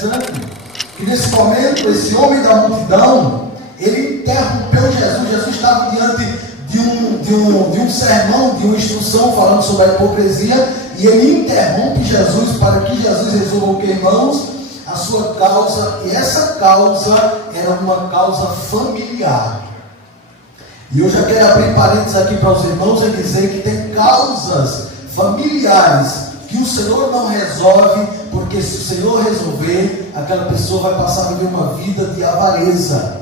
interessante que nesse momento, esse homem da multidão, ele interrompeu Jesus. Jesus estava diante de um sermão, de uma instrução falando sobre a hipocrisia, e ele interrompe Jesus para que Jesus resolva o que, irmãos? A sua causa, e essa causa era uma causa familiar. E eu já quero abrir parênteses aqui para os irmãos e dizer que tem causas familiares que o Senhor não resolve, porque se o Senhor resolver, aquela pessoa vai passar a viver uma vida de avareza.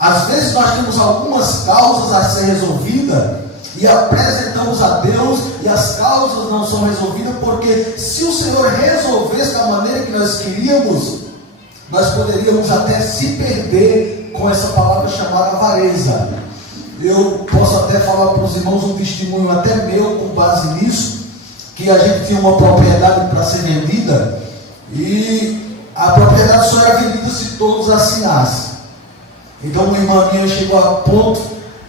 Às vezes nós temos algumas causas a ser resolvidas e apresentamos a Deus, e as causas não são resolvidas, porque se o Senhor resolvesse da maneira que nós queríamos, nós poderíamos até se perder com essa palavra chamada avareza. Eu posso até falar para os irmãos um testemunho até meu com base nisso, que a gente tinha uma propriedade para ser vendida, e a propriedade só era vendida se todos assinassem. Então uma irmã minha chegou a ponto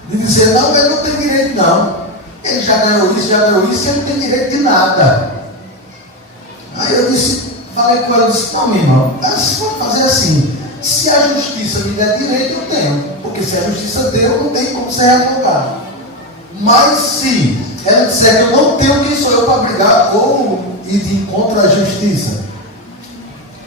de dizer: não, ele não tem direito não, ele já ganhou isso, ele não tem direito de nada. Aí eu falei com ela, disse: não, meu irmão, vamos fazer assim, se a justiça me der direito, eu tenho, porque se a justiça deu, não tem como ser revogado. Mas se ela disser que eu não tenho, quem sou eu para brigar ou ir de encontro à justiça?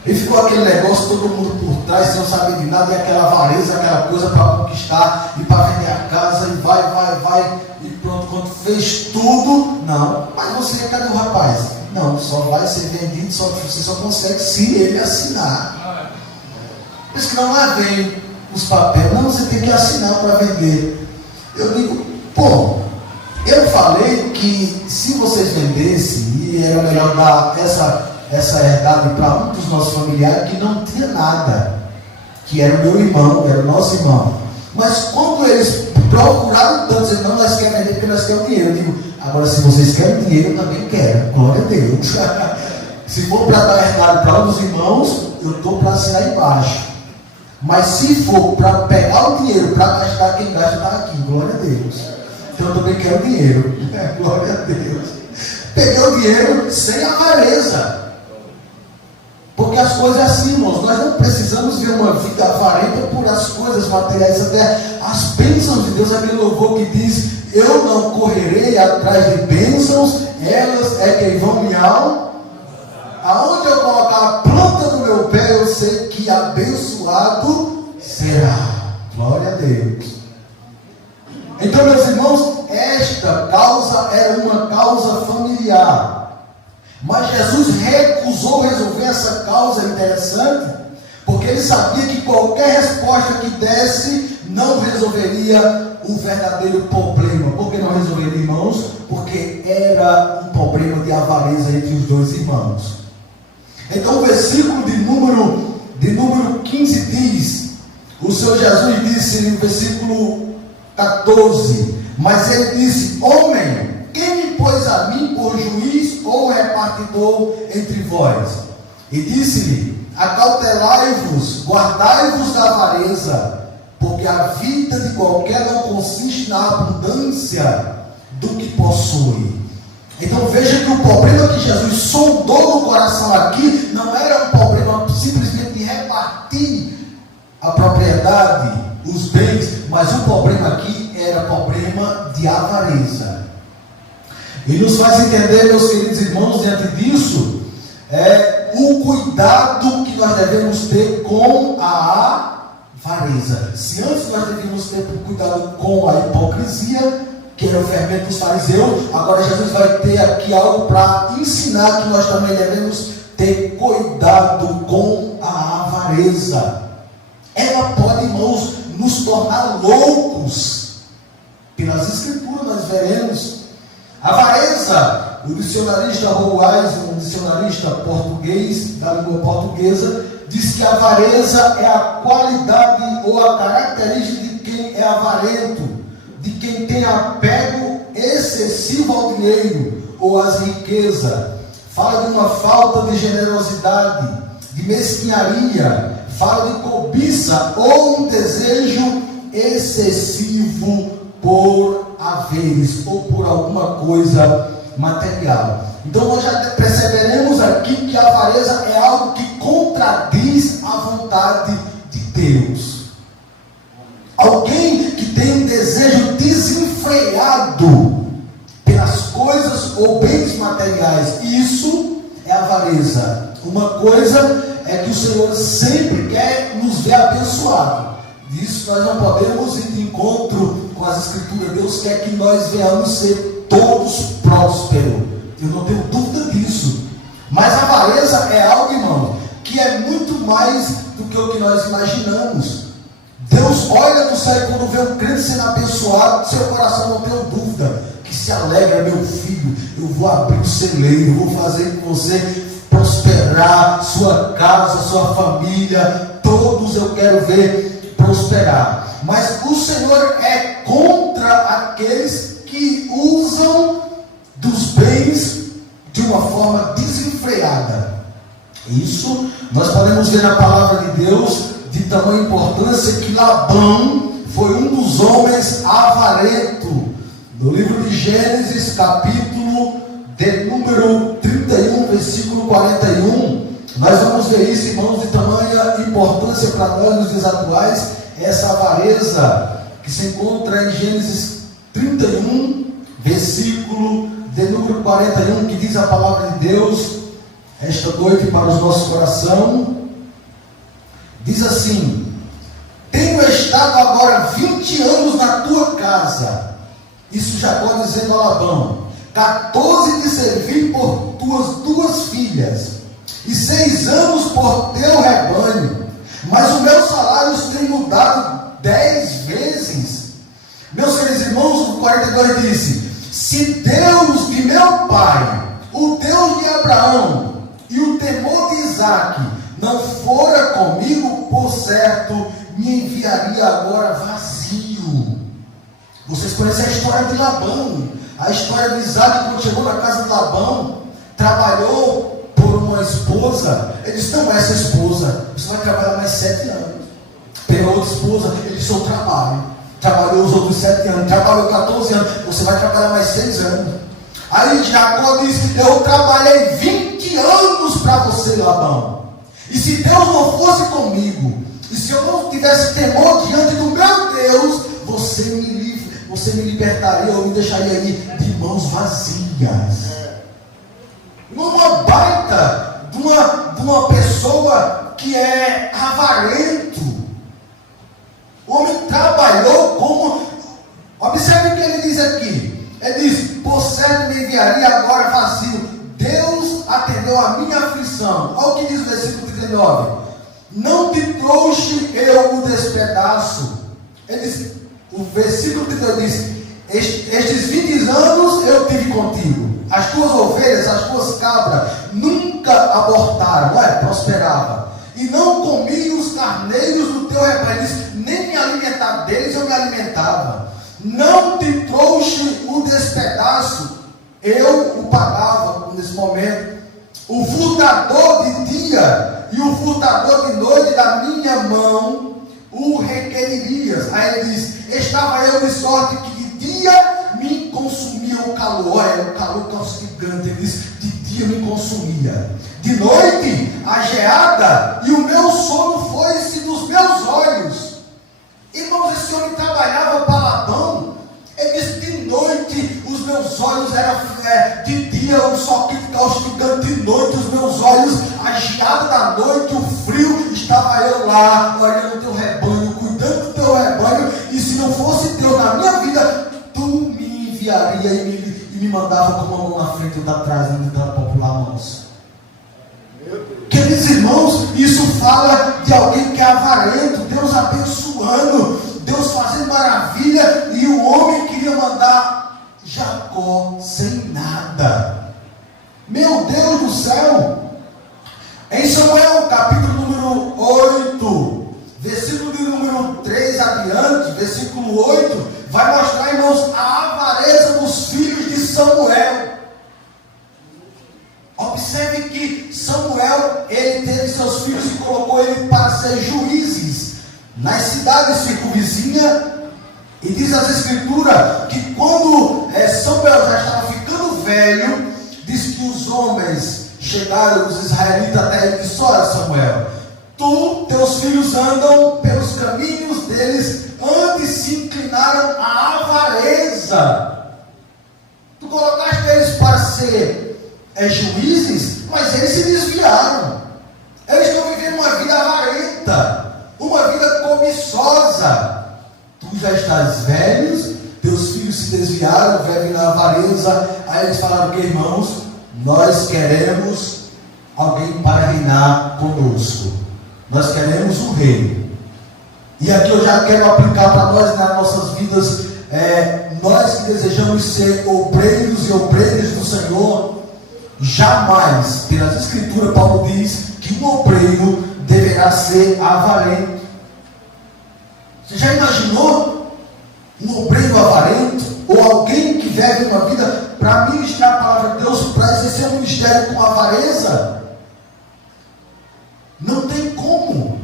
E ficou aquele negócio, todo mundo por trás, sem saber de nada, e aquela avareza, aquela coisa para conquistar, e para vender a casa, e vai, e pronto, quando fez tudo, não, mas você, cadê o rapaz? Não, só vai ser vendido, você só consegue se ele assinar. Por isso que não vem os papéis, não, você tem que assinar para vender. Eu digo, eu falei que se vocês vendessem, e era melhor dar essa herdade para um dos nossos familiares que não tinha nada, que era o meu irmão, era o nosso irmão. Mas quando eles procuraram tanto, dizendo: não, nós queremos vender porque nós queremos dinheiro. Eu digo: agora, se vocês querem dinheiro, eu também quero, glória a Deus. Se for para dar herdade para um dos irmãos, eu estou para assinar embaixo. Mas se for para pegar o dinheiro, para gastar, quem gasta está aqui, glória a Deus. Então eu também quero dinheiro, glória a Deus. Peguei o dinheiro sem avareza. Porque as coisas é assim, irmãos, nós não precisamos ver uma vida avarenta por as coisas materiais, até as bênçãos de Deus. Aquele louvor que diz: eu não correrei atrás de bênçãos, elas é quem vão me aonde eu colocar a planta do meu pé, eu sei que abençoado será. Glória a Deus. Então, meus irmãos, esta causa era uma causa familiar. Mas Jesus recusou resolver essa causa interessante, porque ele sabia que qualquer resposta que desse não resolveria o verdadeiro problema. Por que não resolveria, irmãos? Porque era um problema de avareza entre os dois irmãos. Então o versículo de número 15 diz: o Senhor Jesus disse no versículo 14, mas ele disse: homem, quem me pôs a mim por juiz ou repartidor entre vós? E disse-lhe: acautelai-vos, guardai-vos da avareza, porque a vida de qualquer não consiste na abundância do que possui. Então veja que o problema que Jesus sondou no coração aqui não era um problema simplesmente de repartir a propriedade, os bens, mas o problema aqui era problema de avareza. E nos faz entender, meus queridos irmãos, diante disso, o cuidado que nós devemos ter com a avareza. Se antes nós devíamos ter cuidado com a hipocrisia, que era o fermento dos fariseus, agora Jesus vai ter aqui algo para ensinar que nós também devemos ter cuidado com a avareza. Ela pode, irmãos, nos tornar loucos. Pelas escrituras nós veremos. Avareza, o dicionarista Roais, um dicionarista português, da língua portuguesa, diz que a avareza é a qualidade ou a característica de quem é avarento, de quem tem apego excessivo ao dinheiro ou às riquezas. Fala de uma falta de generosidade, de mesquinharia, fala de cobiça ou um desejo excessivo por haveres ou por alguma coisa material. Então nós já percebemos perceberemos aqui que a avareza é algo que contradiz a vontade de Deus. Alguém que tem um desejo desenfreado pelas coisas ou bens materiais, isso é avareza. Uma coisa é que o Senhor sempre quer nos ver abençoados. Disso nós não podemos ir de encontro com as Escrituras. Deus quer que nós venhamos ser todos prósperos. Eu não tenho dúvida disso. Mas a avareza é algo, irmão, que é muito mais do que o que nós imaginamos. Deus olha no céu e quando vê um crente sendo abençoado, seu coração, não tenho dúvida, que se alegra, meu filho, eu vou abrir o celeiro, eu vou fazer com você prosperar, sua casa, sua família, todos eu quero ver prosperar. Mas o Senhor é contra aqueles que usam dos bens de uma forma desenfreada. Isso nós podemos ver na palavra de Deus, de tamanha importância, que Labão foi um dos homens avarento. No livro de Gênesis, capítulo de número 31, versículo 41, nós vamos ver isso, irmãos, de tamanha importância para nós nos dias atuais, essa avareza que se encontra em Gênesis 31, versículo de número 41, que diz a palavra de Deus esta noite para os nossos corações. Diz assim: tenho estado agora 20 anos na tua casa. Isso Jacó dizendo a Labão: 14 de servir por tuas 2 filhas, e 6 anos por teu rebanho, mas os meus salários têm mudado 10 vezes. Meus queridos irmãos, o 42 disse: se Deus de meu pai, o Deus de Abraão e o temor de Isaque não fora comigo, por certo me enviaria agora vazio. Vocês conhecem a história de Labão, a história de Isaque. Quando chegou na casa de Labão, trabalhou por uma esposa. Ele disse: não, essa esposa, você vai trabalhar mais 7 anos. Pela outra esposa, ele disse: eu trabalhou os outros 7 anos, trabalhou 14 anos, você vai trabalhar mais 6 anos. Aí Jacó disse: eu trabalhei 20 anos para você, Labão. E se Deus não fosse comigo, e se eu não tivesse temor diante do meu Deus, você me libertaria, ou me deixaria aí de mãos vazias. Uma baita de uma pessoa que é avarento. O homem trabalhou como... Observe o que ele diz aqui. Ele diz: por certo me enviaria agora vazio. Deus atendeu a minha aflição. Olha o que diz o versículo 39. Não te trouxe eu o despedaço. Ele diz, o versículo 39 diz: estes 20 anos eu tive contigo. As tuas ovelhas, as tuas cabras nunca abortaram, prosperavam. E não comi os carneiros do teu rebanho. Nem me alimentar deles, eu me alimentava. Não te trouxe o despedaço, eu o pagava nesse momento. O furtador de dia e o furtador de noite da minha mão o requeririas. Aí ele diz: estava eu de sorte que de dia me consumia o calor. Olha, o calor tão gigante. Ele diz: de dia me consumia, de noite a geada, e o meu sono foi-se dos meus olhos. Irmãos, esse homem trabalhava para Labão. Ele disse: de noite os meus olhos eram, de dia o sol que causticando, de noite os meus olhos, a geada da noite, o frio, estava eu lá, olhando o teu rebanho, cuidando do teu rebanho, e se não fosse Deus na minha vida, tu me enviaria e me mandava com uma mão na frente e outra atrás, onde estava popular mãos. Queridos irmãos, isso fala de alguém que é avarento. Deus abençoando, Deus fazendo maravilha, e o homem queria mandar Jacó sem nada. Meu Deus do céu! Em Samuel, capítulo número 8, versículo de número 3 adiante, versículo 8, vai mostrar, irmãos, a avareza dos filhos de Samuel. Observe que Samuel, ele teve seus filhos e colocou ele para ser juízes nas cidades circunvizinhas. E diz as escrituras que quando Samuel já estava ficando velho, diz que os homens chegaram os israelitas até ele e disse: olha, Samuel, teus filhos andam pelos caminhos deles, antes se inclinaram à avareza. Tu colocaste eles para ser juízes, mas eles se desviaram. Eles estão vivendo uma vida avarenta, uma vida cobiçosa. Tu já estás velhos, teus filhos se desviaram, vivem na avareza. Aí eles falaram: que irmãos, nós queremos alguém para reinar conosco. Nós queremos um rei. E aqui eu já quero aplicar para nós nas nossas vidas. Nós que desejamos ser obreiros e obreiras do Senhor, jamais, pelas Escrituras, Paulo diz que um obreiro deverá ser avarento. Você já imaginou um obreiro avarento? Ou alguém que vive uma vida para ministrar a palavra de Deus, para exercer um ministério com avareza? Não tem como.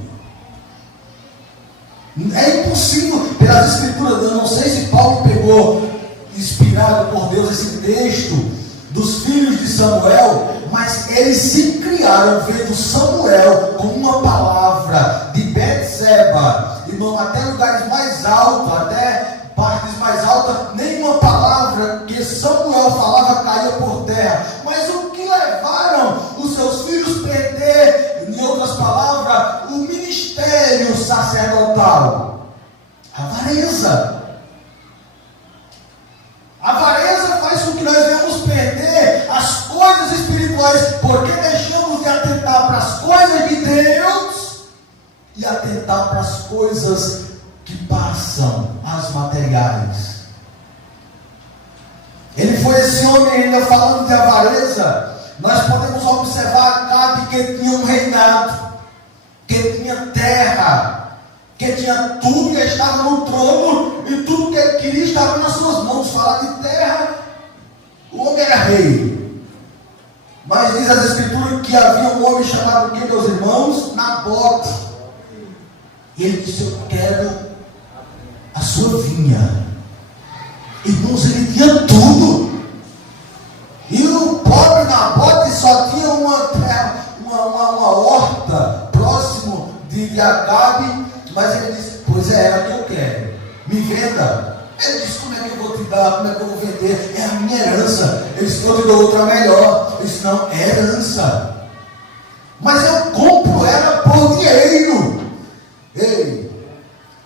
É impossível, pelas Escrituras. Eu não sei se Paulo pegou, inspirado por Deus, esse texto dos filhos de Samuel, mas eles se criaram vendo Samuel com uma palavra de Betseba, irmão, até lugares mais altos, até partes mais altas, nenhuma palavra que Samuel falava caía por terra. Mas o que levaram os seus filhos a perder, em outras palavras, o ministério sacerdotal? Avareza. A avareza faz com que nós venhamos perder as coisas espirituais, porque deixamos de atentar para as coisas de Deus e atentar para as coisas que passam, as materiais. Ele foi esse homem, ainda falando de avareza. Nós podemos observar Acabe, que tinha um reinado, que tinha terra, que tinha tudo, que estava no trono, e tudo que ele queria estava nas suas mãos. Falar de terra, o homem era rei. Mas diz as Escrituras que havia um homem chamado, que, meus irmãos? Nabote. E ele disse: eu quero a sua vinha. Irmãos, ele tinha tudo. E o pobre Nabote só tinha uma terra, uma horta próximo de Acabe. Mas ele disse: pois é ela que eu quero, me venda. Ele disse: como é que eu vou te dar, como é que eu vou vender? É a minha herança. Ele disse: eu te dou outra melhor. Ele disse: não, é herança, mas eu compro ela por dinheiro. Ei,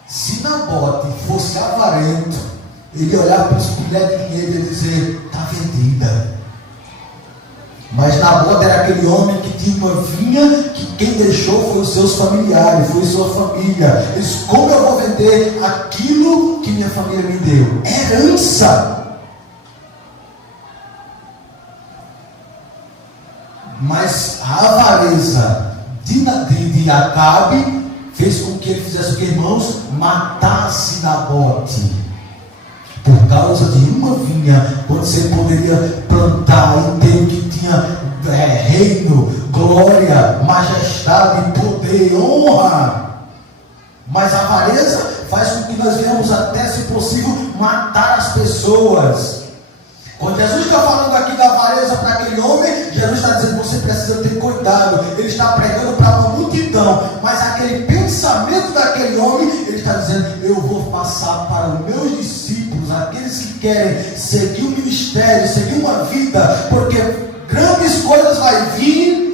se Nabote fosse avarento, ele ia olhar para os colheres de dinheiro e ia dizer: está vendida. Mas Nabote era aquele homem que tinha uma vinha, que quem deixou foi os seus familiares, foi sua família. Ele disse: como eu vou vender aquilo que minha família me deu? Herança. Mas a avareza de Acabe fez com que ele fizesse o que, irmãos? Matasse Nabote. Por causa de uma vinha, quando você poderia plantar e ter o que tinha reino, glória, majestade, poder, honra. Mas a avareza faz com que nós venhamos até, se possível, matar as pessoas. Quando Jesus está falando aqui da avareza para aquele homem, Jesus está dizendo: você precisa ter cuidado. Ele está pregando para uma multidão, mas aquele pensamento daquele homem, ele está dizendo: eu vou passar para os meus discípulos, aqueles que querem seguir o ministério, seguir uma vida, porque grandes coisas vai vir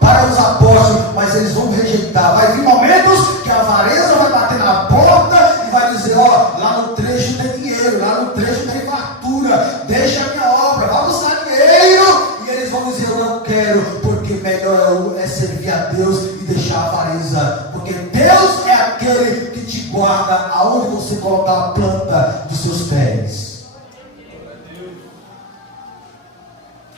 para os apóstolos, mas eles vão rejeitar. Vai vir momentos que a avareza vai bater na porta e vai dizer: ó, lá no trecho tem dinheiro, lá no trecho tem fartura, deixa a minha obra, vai buscar dinheiro. E eles vão dizer: eu não quero, porque melhor é servir a Deus e deixar a avareza, porque Deus é aquele que te guarda aonde você colocar a planta dos seus pés.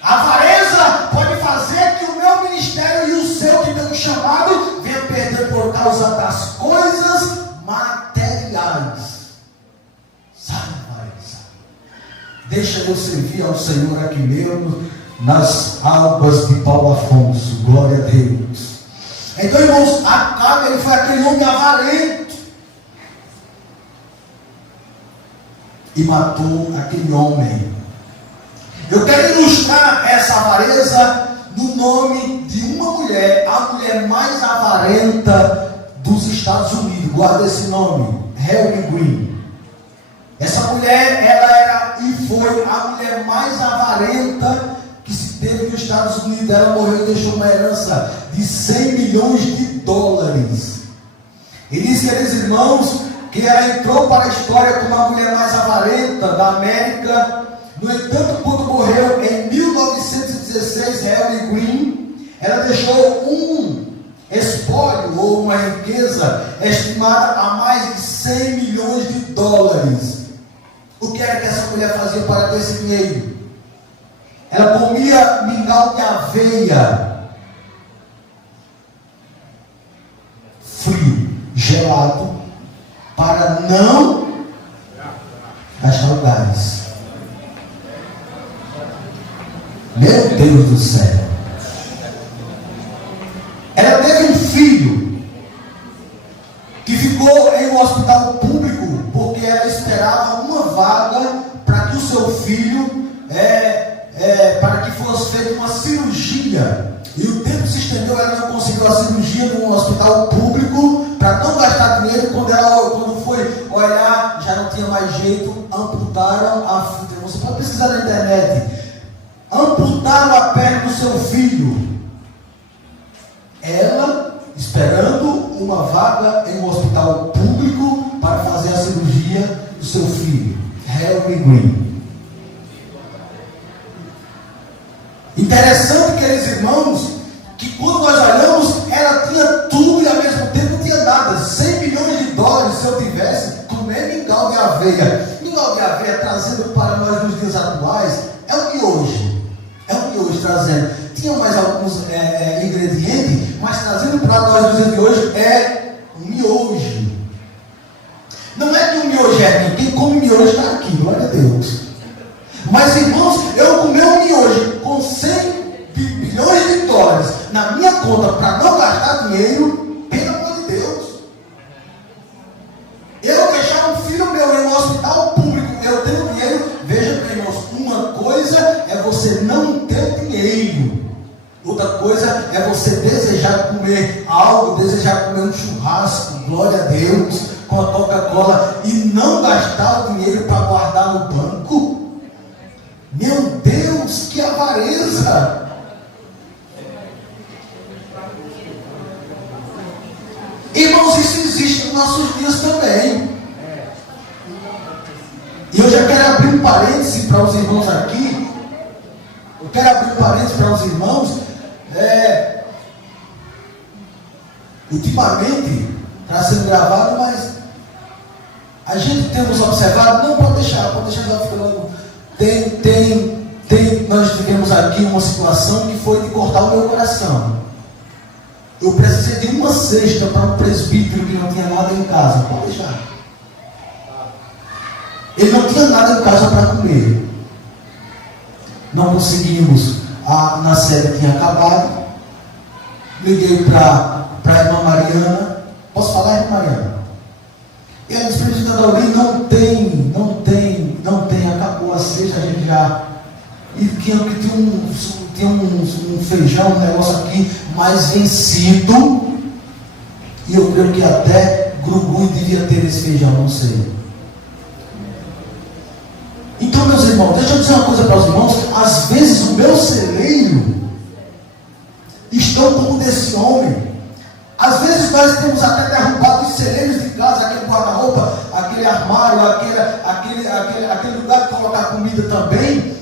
A avareza pode fazer que o meu ministério e o seu, que tem um chamado, venha perder por causa das coisas materiais. Sai, avareza. Deixa eu servir ao Senhor aqui mesmo, nas águas de Paulo Afonso. Glória a Deus. Então, irmãos, Acabe, ele foi aquele homem avarento e matou aquele homem. Eu quero ilustrar essa avareza no nome de uma mulher, a mulher mais avarenta dos Estados Unidos. Guarda esse nome, Helen Green. Essa mulher, ela era e foi a mulher mais avarenta que se teve nos Estados Unidos. Ela morreu e deixou uma herança de 100 milhões de dólares. E diz, queridos irmãos, que ela entrou para a história como a mulher mais avarenta da América. No entanto, quando morreu em 1916, Helen Green, ela deixou um espólio ou uma riqueza estimada a mais de 100 milhões de dólares. O que era que essa mulher fazia para ter esse dinheiro? Ela comia mingau de aveia, frio, gelado, para não gastar o gás. Meu Deus do céu. Ela teve um filho que ficou em um hospital público porque ela esperava uma vaga para que o seu filho para que fosse feita uma cirurgia. E o tempo se estendeu, ela não conseguiu a cirurgia num hospital público para não gastar dinheiro. Quando foi olhar, já não tinha mais jeito, amputaram a fita. Você pode pesquisar na internet. Amputaram a perna do seu filho. Ela esperando uma vaga em um hospital público para fazer a cirurgia do seu filho. Helen Green. Interessante, queridos irmãos, que quando nós olhamos, ela tinha tudo e ao mesmo tempo não tinha nada. 100 milhões de dólares, se eu tivesse, comer mingau de aveia. Mingau de aveia, trazendo para nós nos dias atuais, é o de hoje. É o de hoje trazendo. Tinha mais alguns ingredientes, mas trazendo para nós nos dias de hoje é um miojo. Não é que o miojo é ruim, quem come miojo está aqui, glória a Deus. Mas irmãos, eu comi um miojo com 100 bilhões de dólares na minha conta para não gastar dinheiro, pelo amor de Deus. Eu deixar um filho meu em um hospital público, eu tenho dinheiro. Veja bem, irmãos, uma coisa é você não ter dinheiro, outra coisa é você desejar comer algo, desejar comer um churrasco, glória a Deus, com a Coca-Cola e não gastar o dinheiro para guardar no banco. Meu Deus, que avareza! Irmãos, isso existe nos nossos dias também. E eu já quero abrir um parêntese para os irmãos aqui. Eu quero abrir um parêntese para os irmãos. Ultimamente, está sendo gravado, mas a gente temos observado, não pode deixar já ficar logo. Nós tivemos aqui uma situação que foi de cortar o meu coração. Eu precisei de uma cesta para um presbítero que não tinha nada em casa. Pode deixar. Ele não tinha nada em casa para comer. Não conseguimos. Na sede tinha acabado. Liguei para a irmã Mariana. Posso falar, irmã Mariana? E ela disse, presbítero Daurinho, não tem, acabou a cesta, a gente já. E tinha um feijão, um negócio aqui mais vencido. E eu creio que até Grugu devia ter esse feijão, não sei. Então, meus irmãos, deixa eu dizer uma coisa para os irmãos. Às vezes o meu celeiro estão como desse homem. Às vezes nós temos até derrubado os celeiros de casa, aquele guarda-roupa, aquele armário, aquele lugar de colocar comida também,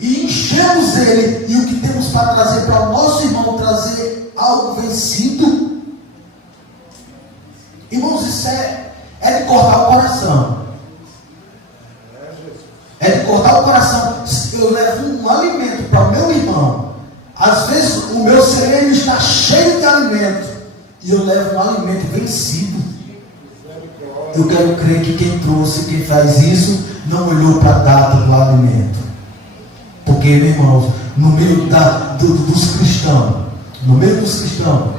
e enchemos ele, e o que temos para trazer para o nosso irmão, trazer algo vencido. Irmãos, isso é de cortar o coração. É de cortar o coração. Eu levo um alimento para o meu irmão. Às vezes o meu celeiro está cheio de alimento, e eu levo um alimento vencido. Eu quero crer que quem trouxe, quem faz isso, não olhou para a data do alimento. Porque, meus irmãos, no meio dos cristãos, no meio dos cristãos,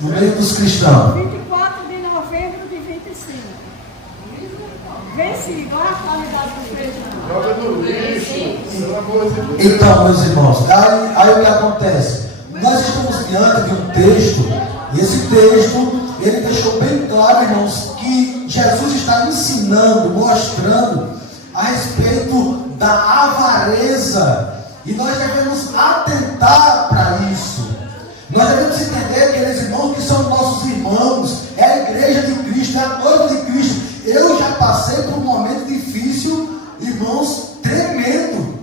no meio dos cristãos, 24 de novembro de 25. Vencido, olha a qualidade do feijão. Joga no lixo, pelo amor de Deus. Então, meus irmãos, aí o que acontece? Nós estamos diante de um texto, e esse texto, ele deixou bem claro, irmãos, que Jesus está ensinando, mostrando a respeito da avareza, e nós devemos atentar para isso. Nós devemos entender, aqueles irmãos que são nossos irmãos, é a igreja de Cristo, é a noiva de Cristo. Eu já passei por um momento difícil, irmãos, tremendo.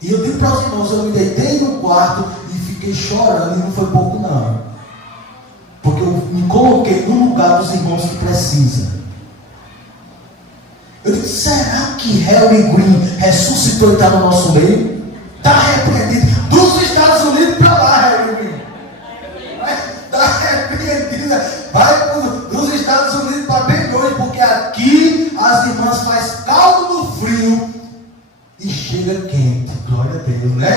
E eu digo para os irmãos, eu me deitei no quarto e fiquei chorando, e não foi pouco não. Porque eu me coloquei no lugar dos irmãos que precisam. Eu disse, será que Harry Green ressuscitou e está no nosso meio? Está repreendido. Dos Estados Unidos para lá, Harry Green. Está repreendida. Vai dos Estados Unidos para bem longe, porque aqui as irmãs fazem caldo no frio e chega quente. Glória a Deus, né?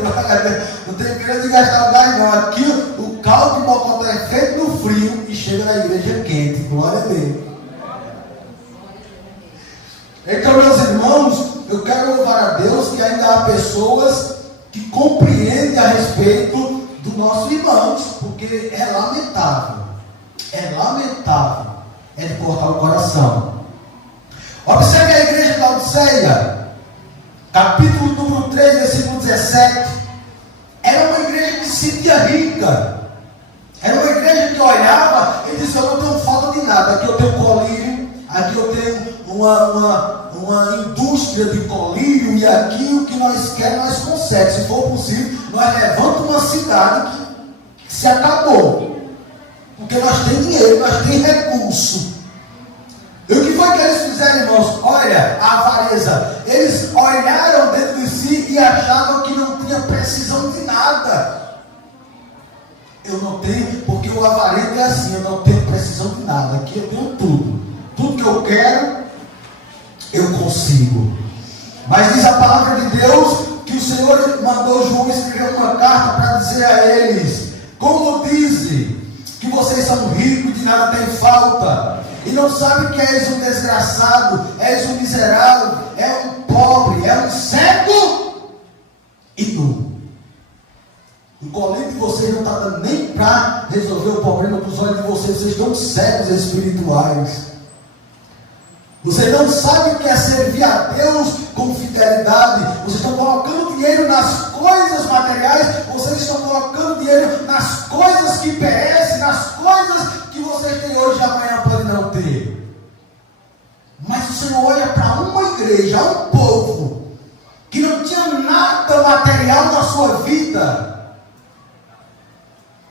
Glória a Deus. Não tem medo de gastar o gás, não. Aqui o caldo de mocotó é feito no frio e chega na igreja quente. Glória a Deus. Então, meus irmãos, eu quero louvar a Deus que ainda há pessoas que compreendem a respeito dos nossos irmãos, porque é lamentável, é de cortar o coração. Observe a igreja de Laodiceia, capítulo número 3, versículo 17. Era uma igreja que se sentia rica, era uma igreja que olhava e dizia, eu não tenho falta de nada, aqui eu tenho colírio, aqui eu tenho uma indústria de colírio, e aqui o que nós queremos, nós conseguimos. Se for possível, nós levantamos uma cidade que se acabou, porque nós temos dinheiro, nós temos recurso. E o que foi que eles fizeram, irmãos? Olha, a avareza. Eles olharam dentro de si e achavam que não tinha precisão de nada. Eu não tenho, porque o avarento é assim, eu não tenho precisão de nada. Aqui eu tenho tudo. Tudo que eu quero, eu consigo. Mas diz a palavra de Deus que o Senhor mandou João escrever uma carta para dizer a eles, como dizem que vocês são ricos e de nada tem falta, e não sabem que és um desgraçado, és um miserável, é um pobre, é um cego e nu. O colete de vocês não está dando nem para resolver o problema dos olhos de vocês estão cegos espirituais. Vocês não sabem o que é servir a Deus com fidelidade. Vocês estão colocando dinheiro nas coisas materiais. Vocês estão colocando dinheiro nas coisas que perecem, nas coisas que vocês têm hoje e amanhã podem não ter. Mas o Senhor olha para uma igreja, um povo que não tinha nada material na sua vida,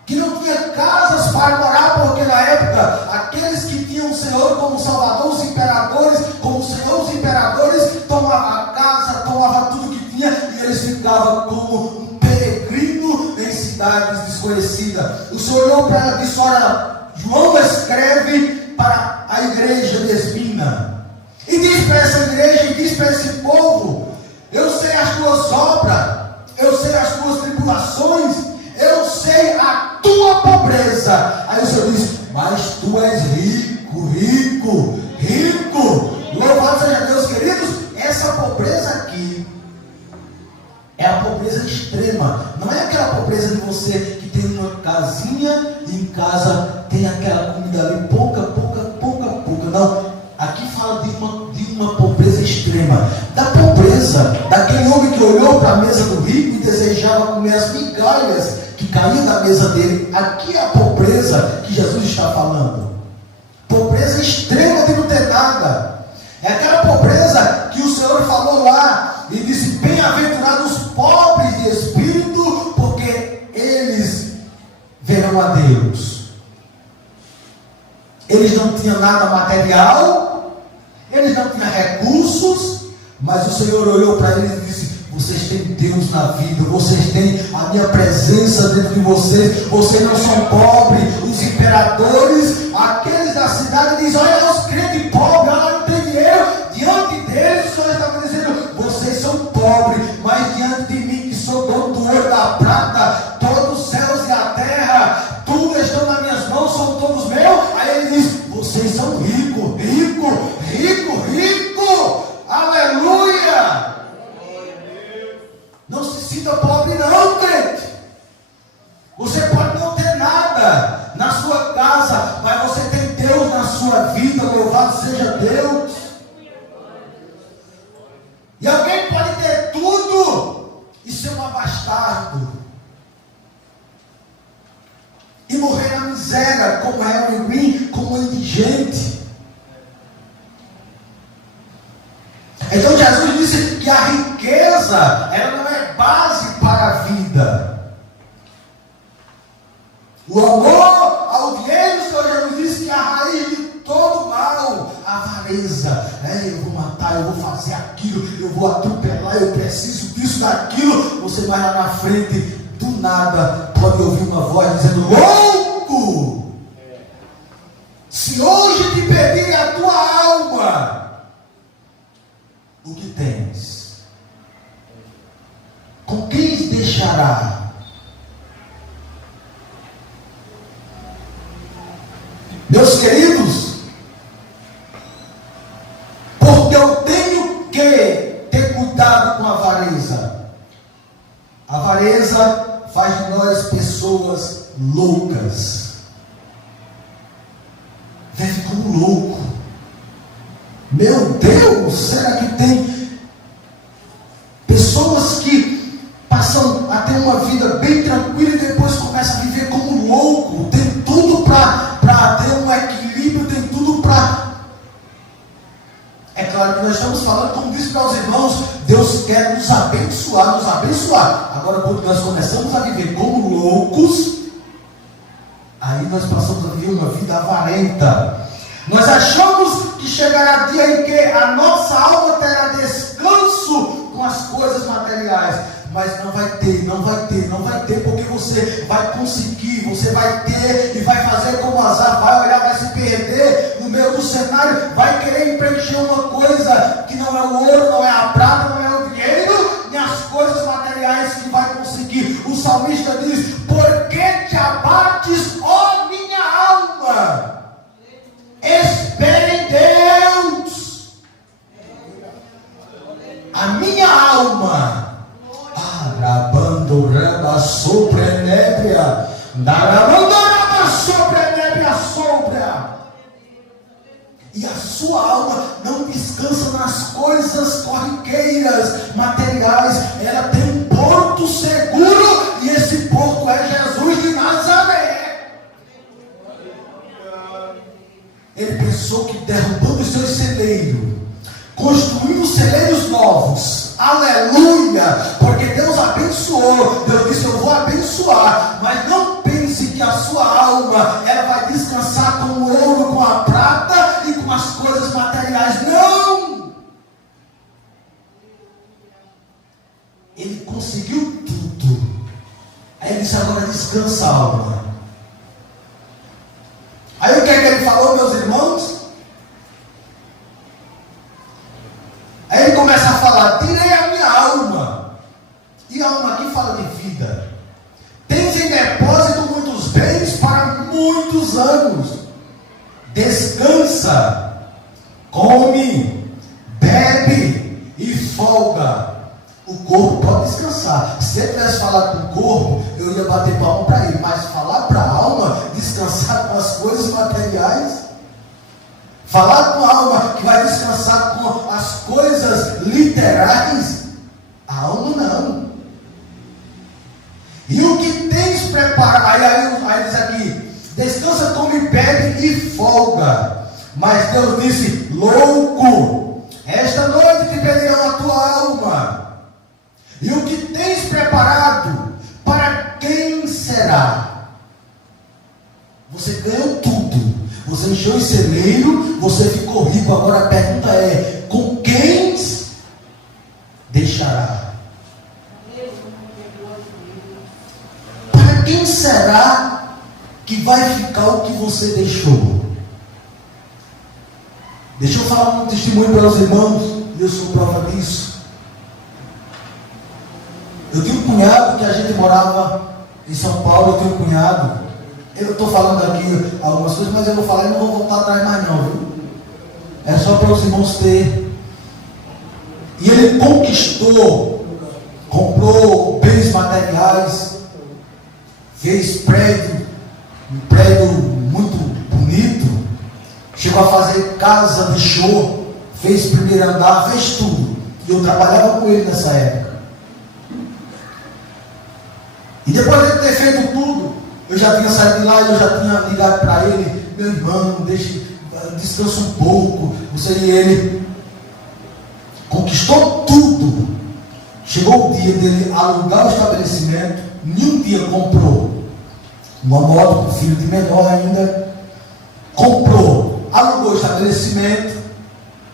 que não tinha casas para morar, porque na época aqueles que tinham o Senhor como Salvador, os imperadores, como Senhor, os imperadores tomavam a casa, tomavam tudo que tinha, e eles ficavam como um peregrino em cidades desconhecidas. O Senhor olhou para ela e disse, olha, João escreve para a igreja de Esmina, e diz para essa igreja, e diz para esse povo, eu sei as tuas obras, eu sei as tuas tribulações, eu sei a tua pobreza. Aí o Senhor diz, mas tu és rico, rico, rico. Louvado seja Deus, queridos. Essa pobreza aqui é a pobreza extrema. Não é aquela pobreza de você que tem uma casinha e em casa tem aquela comida ali, pouca. Não, aqui fala de uma pobreza extrema. Da pobreza daquele homem que olhou para a mesa do rico e desejava comer as migalhas que caíam da mesa dele. Aqui é a pobreza que Jesus está falando. Pobreza extrema de não ter nada. É aquela pobreza que o Senhor falou lá e disse, bem-aventurados os pobres de espírito, porque eles verão a Deus. Eles não tinham nada material, eles não tinham recursos, mas o Senhor olhou para eles e disse, vocês têm Deus na vida, vocês têm a minha presença dentro de vocês, vocês não são pobres. Os imperadores, aqueles da cidade, dizem, olha os crentes pobres, olha, não tem dinheiro. Diante deles, o Senhor estava dizendo, vocês são pobres, mas diante de mim, que sou dono do ouro, da prata, todos os céus e a terra, tudo estão nas minhas mãos, são todos meus. Aí ele diz, vocês são ricos, rico, rico, rico. sinta pobre não, crente. Você pode não ter nada na sua casa, mas você tem Deus na sua vida, louvado seja Deus. E alguém pode ter tudo e ser um abastardo, e morrer na miséria, como Harry Green, como indigente. Então Jesus disse que a riqueza, ela não é base para a vida. O amor ao dinheiro, o Senhor Jesus disse que é a raiz de todo mal, a avareza. Eu vou matar, eu vou fazer aquilo, eu vou atropelar, eu preciso disso, daquilo. Você vai lá na frente, do nada, pode ouvir uma voz dizendo: louco! Se hoje te pedir a tua alma, o que tens? Com quem deixará? Meus queridos, porque eu tenho que ter cuidado com a avareza. A avareza faz de nós pessoas loucas. Vive como louco. Meu Deus, será que tem pessoas que passam a ter uma vida bem tranquila e depois começam a viver como louco? Tem tudo para ter um equilíbrio, tem tudo para... É claro que nós estamos falando, como disse para os irmãos, Deus quer nos abençoar. Agora, quando nós começamos a viver como loucos, aí nós passamos a viver uma vida avarenta. Nós achamos que chegará dia em que a nossa alma terá descanso com as coisas materiais, mas não vai ter, porque você vai conseguir, você vai ter e vai fazer como Azar, vai olhar, vai se perder no meio do cenário, vai querer preencher uma coisa que não é o ouro, não é a prata, não é o dinheiro, nem as coisas materiais que vai conseguir. O salmista diz: por que te abates, ó minha alma? Espere em Deus. A minha alma, Arabandoraba sobrenébria, Darabandoraba sobrenébria sombra. E a sua alma não descansa nas coisas corriqueiras, materiais. Ela tem um porto seguro, e esse porto é Jesus de Nazaré. Ele pensou que derrubando os seus celeiros, construindo celeiros novos, aleluia, porque Deus abençoou. Deus disse: eu vou abençoar, mas não pense que a sua alma ela vai descansar com o ouro, com a prata e com as coisas materiais. Não! Ele conseguiu tudo. Aí ele disse: agora descansa, alma. Aí o que é que ele falou, meus irmãos? Aí ele começa a falar: tirei a minha alma. E a alma aqui fala de vida. Tens em depósito muitos bens para muitos anos. Descansa, come, bebe e folga. O corpo pode descansar. Se ele tivesse falado com o corpo, eu ia bater palma para ele. Mas falar para a alma, descansar com as coisas materiais, falar com a alma que vai descansar com as coisas literais, a alma não. E o que tens preparado? Aí diz aqui: descansa, come, bebe e folga. Mas Deus disse: louco, esta noite te pedirão a tua alma. E o que tens preparado, para quem será? Você ganhou tudo, você encheu o celeiro, você ficou rico. Agora a pergunta é: com quem deixará? Para quem será que vai ficar o que você deixou? Deixa eu falar um testemunho para os irmãos, e eu sou prova disso. Eu tinha um cunhado que a gente morava em São Paulo. Eu tenho um cunhado. Eu estou falando aqui algumas coisas, mas eu vou falar e não vou voltar atrás mais não, viu? É só para os irmãos ter. E ele conquistou, comprou bens materiais, fez um prédio muito bonito, chegou a fazer casa de show, fez primeiro andar, fez tudo. E eu trabalhava com ele nessa época. E depois de ter feito tudo, eu já tinha saído de lá, eu já tinha ligado para ele: meu irmão, descansa um pouco. Você e ele conquistou tudo. Chegou o dia dele alugar o estabelecimento, nenhum dia comprou uma moto com filho de menor ainda, comprou, alugou o estabelecimento.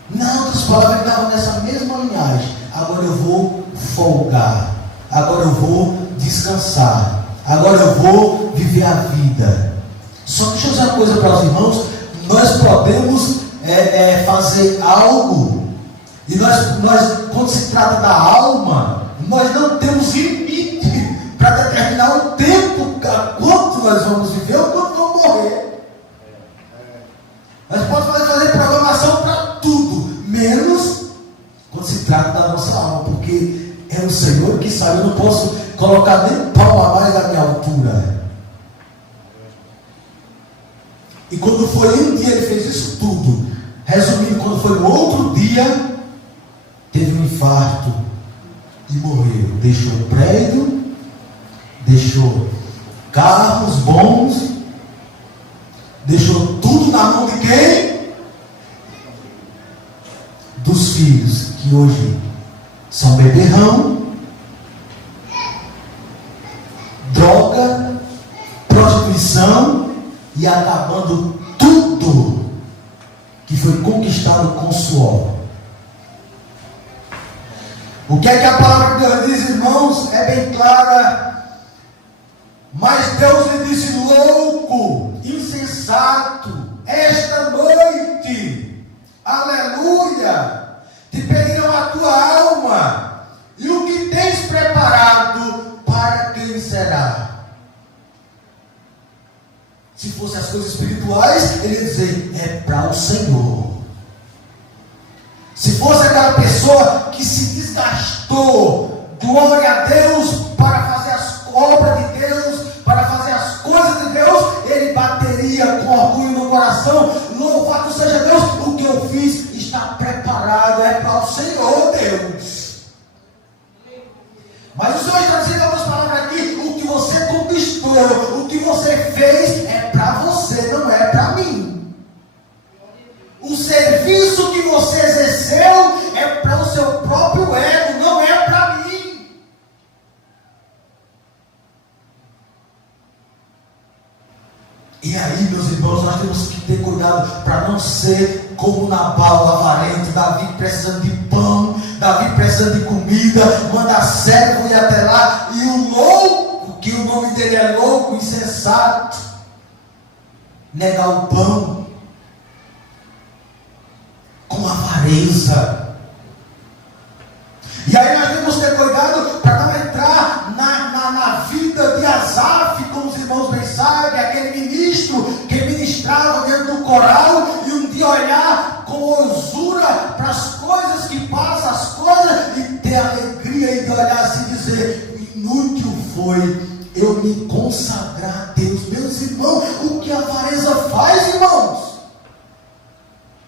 Não, outras palavras, ele estava nessa mesma linhagem. Agora eu vou folgar, agora eu vou descansar, agora eu vou viver a vida. Só deixa eu dizer uma coisa para os irmãos: nós podemos fazer algo, e nós, quando se trata da alma, nós não temos limite para determinar o tempo, quanto nós vamos viver ou quanto vamos morrer. Nós podemos fazer programação para tudo, menos quando se trata da nossa alma, porque é o Senhor que sabe. Eu não posso colocar nem pau a mais da minha altura. E quando foi um dia, ele fez isso tudo. Resumindo, quando foi no outro dia, teve um infarto e morreu. Deixou prédio, deixou carros bons, deixou tudo na mão de quem? Dos filhos, que hoje são beberrão, droga, prostituição, e acabando tudo que foi conquistado com suor. O que é que a palavra de Deus diz, irmãos? É bem clara. Mas Deus lhe disse: louco, insensato, esta noite, aleluia, te pediram a tua alma, e o que tens preparado, para quem será? Se fossem as coisas espirituais, ele ia dizer: é para o Senhor. Se fosse aquela pessoa que se desgastou, glória a Deus, para fazer as obras de Deus, para fazer as coisas de Deus, ele bateria com orgulho no coração: louvado seja Deus, o que eu fiz está preparado, é para o Senhor Deus. Mas o Senhor está dizendo em outras palavras aqui: o que você conquistou, o que você fez, é para você, não é para mim. O serviço que você exerceu é para o seu próprio ego, não é para mim. E aí, meus irmãos, nós temos que ter cuidado para não ser como Nabal avarento. Davi precisando de pão, Davi precisando de comida, manda servo ir até lá, e o louco, que o nome dele é louco, insensato, negar o pão com avareza. E aí nós temos que ter cuidado para não entrar na vida de Asaf, como os irmãos bem sabem, aquele ministro que ministrava dentro do coral, e um dia olhar com ousura para as coisas que passam, as coisas, e ter alegria e de olhar assim e dizer: inútil foi eu me consagrar a Deus. Meus irmãos, o que a avareza faz, irmãos?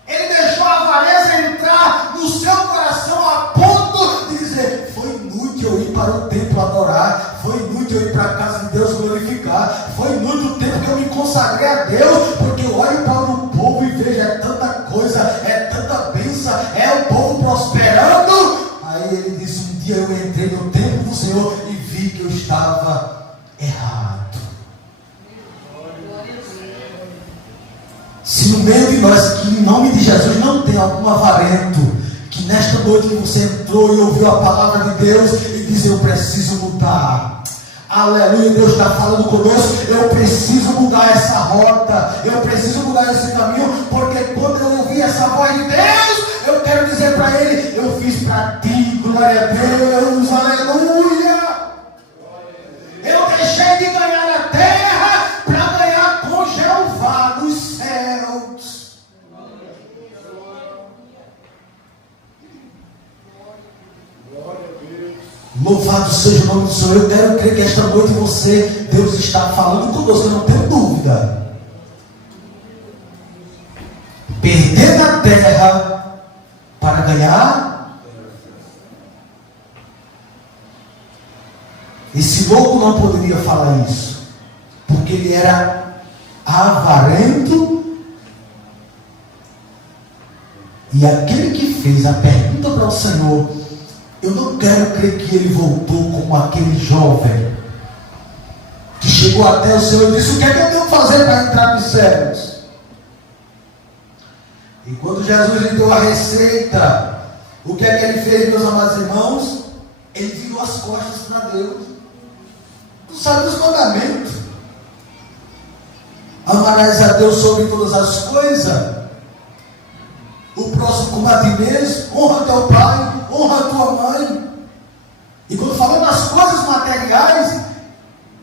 Ele deixou a avareza entrar no seu coração a ponto de dizer: foi inútil eu ir para o templo adorar, foi inútil eu ir para a casa de Deus glorificar, foi inútil o tempo que eu me consagrei a Deus, porque eu olho para o povo e vejo é tanta coisa, é tanta bênção, é o povo prosperando. Aí ele disse: um dia eu entrei no templo do Senhor e vi que eu estava errado. Se no meio de nós, que em nome de Jesus não tem algum avarento, que nesta noite você entrou e ouviu a palavra de Deus e diz: eu preciso mudar. Aleluia, Deus está falando conosco: eu preciso mudar essa rota, eu preciso mudar esse caminho, porque quando eu ouvi essa voz de Deus, eu quero dizer para Ele: eu fiz para Ti, glória a Deus, aleluia. Eu deixei de ganhar na terra para ganhar com Jeová nos céus. Louvado seja o nome do Senhor. Eu quero crer que esta noite Deus está falando conosco, eu não tenho dúvida. Perder na terra para ganhar. Esse louco não poderia falar isso, porque ele era avarento. E aquele que fez a pergunta para o Senhor, eu não quero crer que ele voltou como aquele jovem que chegou até o Senhor e disse: o que é que eu tenho que fazer para entrar nos céus? E quando Jesus lhe deu a receita, o que é que ele fez, meus amados irmãos? Ele virou as costas para Deus. Não sabe dos mandamentos. Amarás a Deus sobre todas as coisas, o próximo como a ti mesmo, honra teu pai, honra tua mãe. E quando falou das coisas materiais,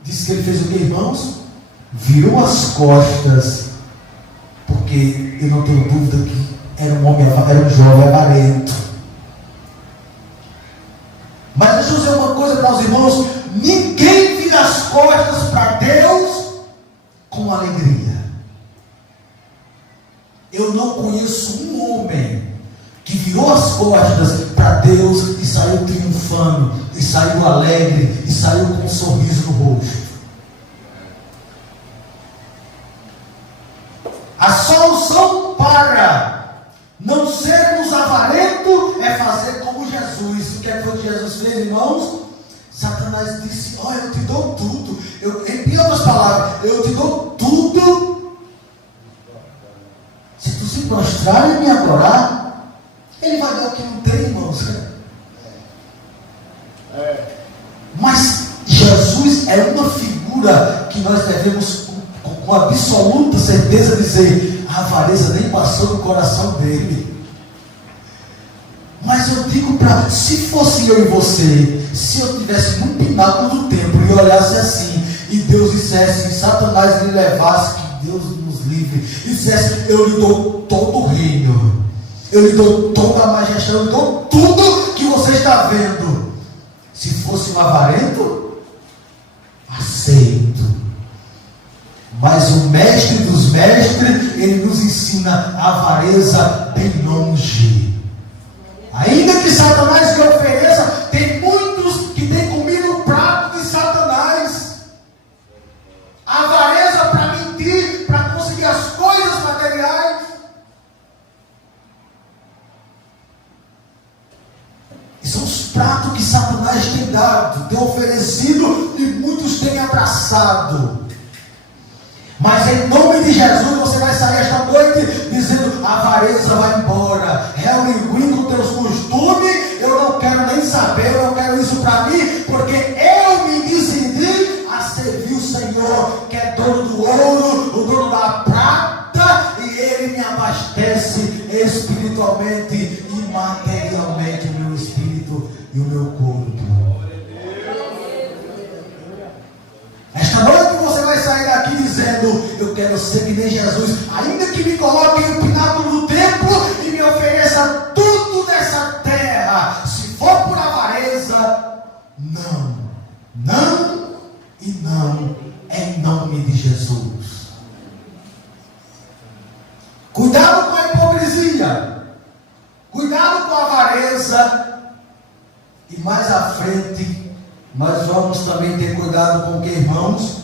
disse que ele fez o que, irmãos? Virou as costas, porque eu não tenho dúvida que era um homem, era um jovem avarento. Mas deixa eu dizer uma coisa para os irmãos: ninguém vira as costas para Deus com alegria. Eu não conheço um homem que virou as costas para Deus e saiu triunfando, e saiu alegre, e saiu com um sorriso no rosto. A solução para não sermos avarentos é fazer como Jesus. O que foi que Jesus fez, irmãos? Satanás disse: olha, eu te dou tudo. Em outras palavras, eu te dou tudo. Se tu se prostrar e me adorar, ele vai dar o que não tem, irmãos. Mas Jesus é uma figura que nós devemos com absoluta certeza dizer: a avareza nem passou no coração dele. Mas eu digo se fosse eu e você, se eu estivesse no pináculo do templo e olhasse assim, e Deus dissesse, e Satanás lhe levasse, que Deus nos livre, e dissesse: eu lhe dou todo o reino, eu lhe dou toda a majestade, eu lhe dou tudo que você está vendo. Se fosse um avarento, aceito. Mas o mestre dos mestres, ele nos ensina a avareza bem longe. Ainda que Satanás lhe ofereça, tem muitos que têm comido o prato de Satanás. A avareza para mentir, para conseguir as coisas materiais. E são os pratos que Satanás tem dado, tem oferecido, e muitos têm abraçado. Mas em nome de Jesus você vai sair esta noite dizendo: a avareza vai embora, relinguindo os teus costumes, eu não quero nem saber, eu não quero isso para mim, porque eu me decidi a servir o Senhor, que é dono do ouro, o dono da prata, e Ele me abastece espiritualmente e materialmente o meu espírito e o meu corpo. Esta noite você vai sair daqui dizendo: eu quero ser que nem Jesus, ainda que me coloque no pináculo do templo e me ofereça tudo dessa terra, se for por avareza, não, não e não, em nome de Jesus. Cuidado com a hipocrisia, cuidado com a avareza, e mais à frente nós vamos também ter cuidado com o que, irmãos?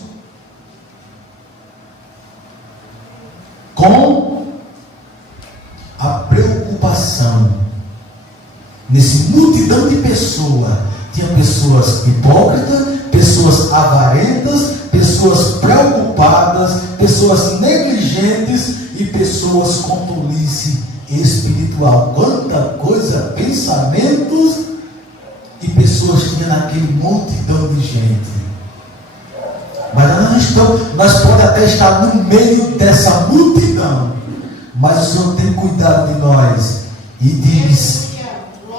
Com a preocupação. Nesse multidão de pessoas, tinha pessoas hipócritas, pessoas avarentas, pessoas preocupadas, pessoas negligentes e pessoas com tolice espiritual. Quanta coisa, pensamentos e pessoas tinha naquele multidão de gente. Mas nós podemos até estar no meio dessa multidão, mas o Senhor tem cuidado de nós e diz: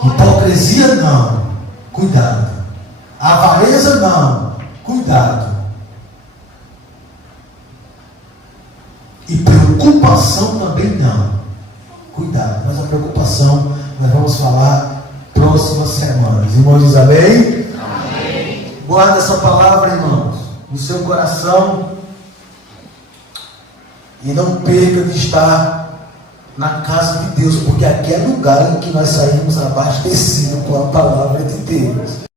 hipocrisia não, cuidado. Avareza não, cuidado. E preocupação também não, cuidado. Mas a preocupação nós vamos falar próximas semanas. Irmãos, diz amém? Guarda essa palavra, irmãos, no seu coração. E não perca de estar na casa de Deus, porque aqui é lugar em que nós saímos abastecidos com a palavra de Deus.